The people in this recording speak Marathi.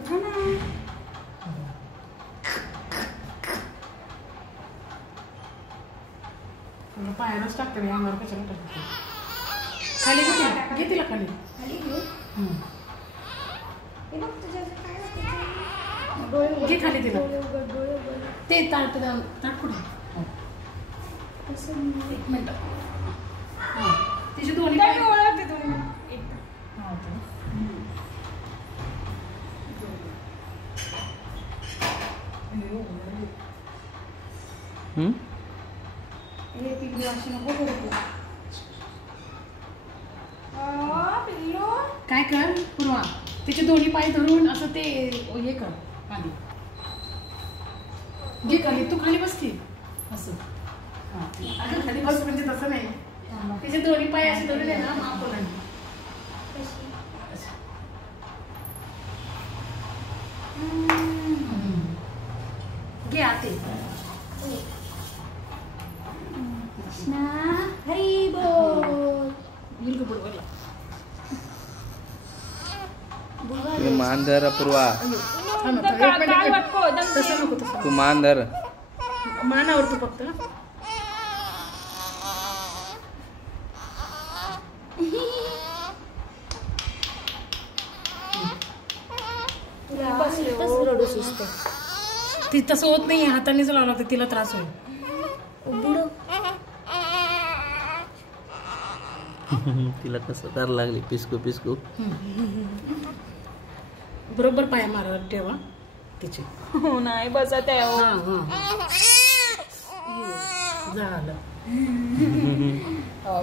उठा ना. पायालाच टाकते अंगावर कशाला टाकते. खाली घे तिला खाली. खाली घेऊ. हे बघ तुझ्या काय घे खाली तिला. डोळे उघड. ते ताट पुढे. कसं एक मिनिट. तिचे दोन्ही काय पाय ओळखते तुम्ही? हे पिल्लू अशी नको करू तू. पिल्लू काय कर पूर्वा, तिचे दोन्ही पाय धरून असं ते हे कर खाली. घे खाली, तू खाली बस की असं. अगं खाली बस म्हणजे तसं नाही. तिचे दोन्ही पाय असे धरून आहे ना माप नाही. घे आते. कृष्णा हरी बोल. बिलकुल बरोबर. तू मान धर पूर्वा. तसं नको तसं. तू मान धर. मानावर तू फक्त. रडू सुचते. ती तसं होत नाही, हातानेच लावलं लागतं, तिला त्रास होईल. तिला कसं करायला लागली पिसकू पिसकू. बरोबर पाय मारा ठेवा तिचे. हो नाही बसत आहे. झालं. हो.